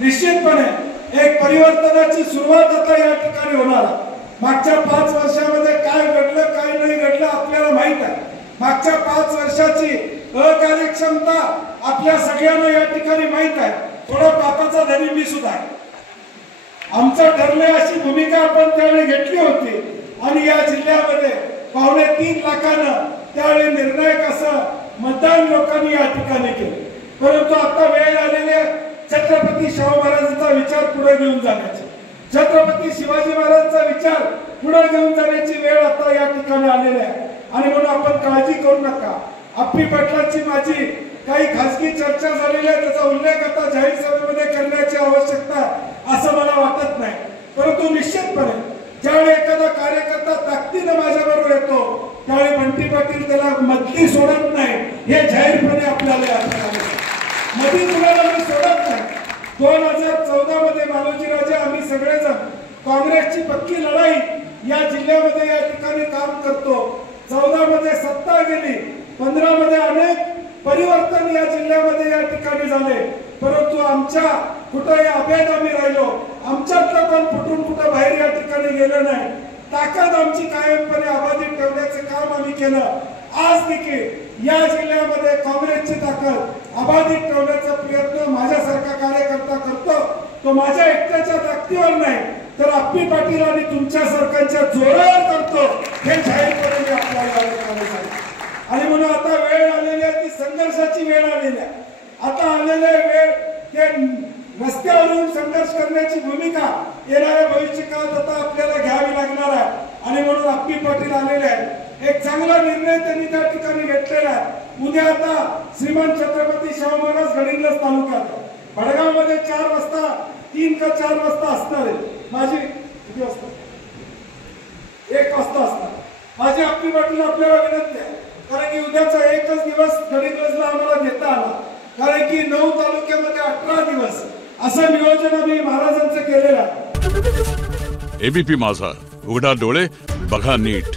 निश्चितपणे एक परिवर्तनाची सुरुवात आता या ठिकाणी होणार आहे। मागच्या 5 वर्षामध्ये काय घडलं काय नाही घडलं आपल्याला माहित आहे। मागच्या 5 वर्षाची अकार्यक्षमता आपल्या सगळ्यांना या ठिकाणी माहित आहे। थोडा पापाचा धनी मी सुद्धा आहे। आमचं ठरलंय अशी भूमिका आपण त्यावेळी घेतली होती आणि या जिल्ह्यामध्ये 3.25 लाखानं त्यावेळी निर्णायक असं मतदान लोकांनी या ठिकाणी केलं। परंतु आता वेळ आलेली आहे छत्रपती शाहू महाराजांचा विचार पुढे घेऊन जाण्याची, छत्रपती शिवाजी महाराजांचा विचार पुढे घेऊन जाण्याची वेळ आता या ठिकाणी आलेली आहे। आणि म्हणून आपण काळजी करू नका। अप्पी पाटलांची माझी काही खासगी चर्चा झालेली आहे, त्याचा उल्लेख आता जाहीर सभेमध्ये करण्याची आवश्यकता असं मला वाटत नाही। परंतु निश्चितपणे ज्यावेळी एखादा कार्यकर्ता ताकदीने माझ्याबरोबर येतो त्यावेळी बंटी पाटील त्याला मधली सोडत नाही, हे जाहीरपणे आपल्याला मधी कुणाला मी सोडत नाही। 2014 मध्ये मालोजीराजे आम्ही सगळेजण काँग्रेसची पक्की लढाई या जिल्ह्यामध्ये या ठिकाणी काम करतो। 14 मध्ये सत्ता गेली, 15 मध्ये अनेक परिवर्तन या जिल्ह्यामध्ये या ठिकाणी झाले, परंतु आमच्या कुठेही अभेद आम्ही राहिलो। आमच्यातलं पण फुटून कुठं बाहेर या ठिकाणी गेलं नाही। ताकद आमची कायमपणे अबाधित ठेवण्याचं काम आम्ही केलं। आज देखील या जिल्ह्यामध्ये काँग्रेसची ताकद अबाधित ठेवण्याचा प्रयत्न माझ्यासारखा कार्यकर्ता करतो। तो माझ्या एकट्याच्या ताकदीवर नाही तर अप्पी पाटील आणि तुमच्या सरकारच्या जोरावर करतो, हे जाहीरपणे आपल्याला सांगतो। आणि म्हणून आता वेळ आलेली आहे ती संघर्षाची वेळ आलेली आहे। आता आलेले वेळ ते रस्त्यावर येऊन संघर्ष करण्याची भूमिका येणाऱ्या भविष्य काळात आता आपल्याला घ्यावी लागणार आहे। आणि म्हणून अप्पी पाटील आलेले आहेत। एक चांगला निर्णय त्यांनी त्या ठिकाणी घेतलेला आहे। उद्या आता श्रीमान छत्रपती शाहू महाराज गडिंग्लज तालुक्यात भडगावमध्ये 4 वाजता 3 का 4 वाजता असणार आहे। माझी किती वाजता 1 वाजता असणार। माझी अप्पी पाटील आपल्याला विनंती आहे, कारण की उद्याचा एकच दिवस गडिंग्लजला आम्हाला घेता आला, कारण की 9 तालुक्यामध्ये 18 दिवस असं नियोजन आम्ही महाराजांचं केलेलं आहे। एबीपी माझा, उघडा डोळे बघा नीट।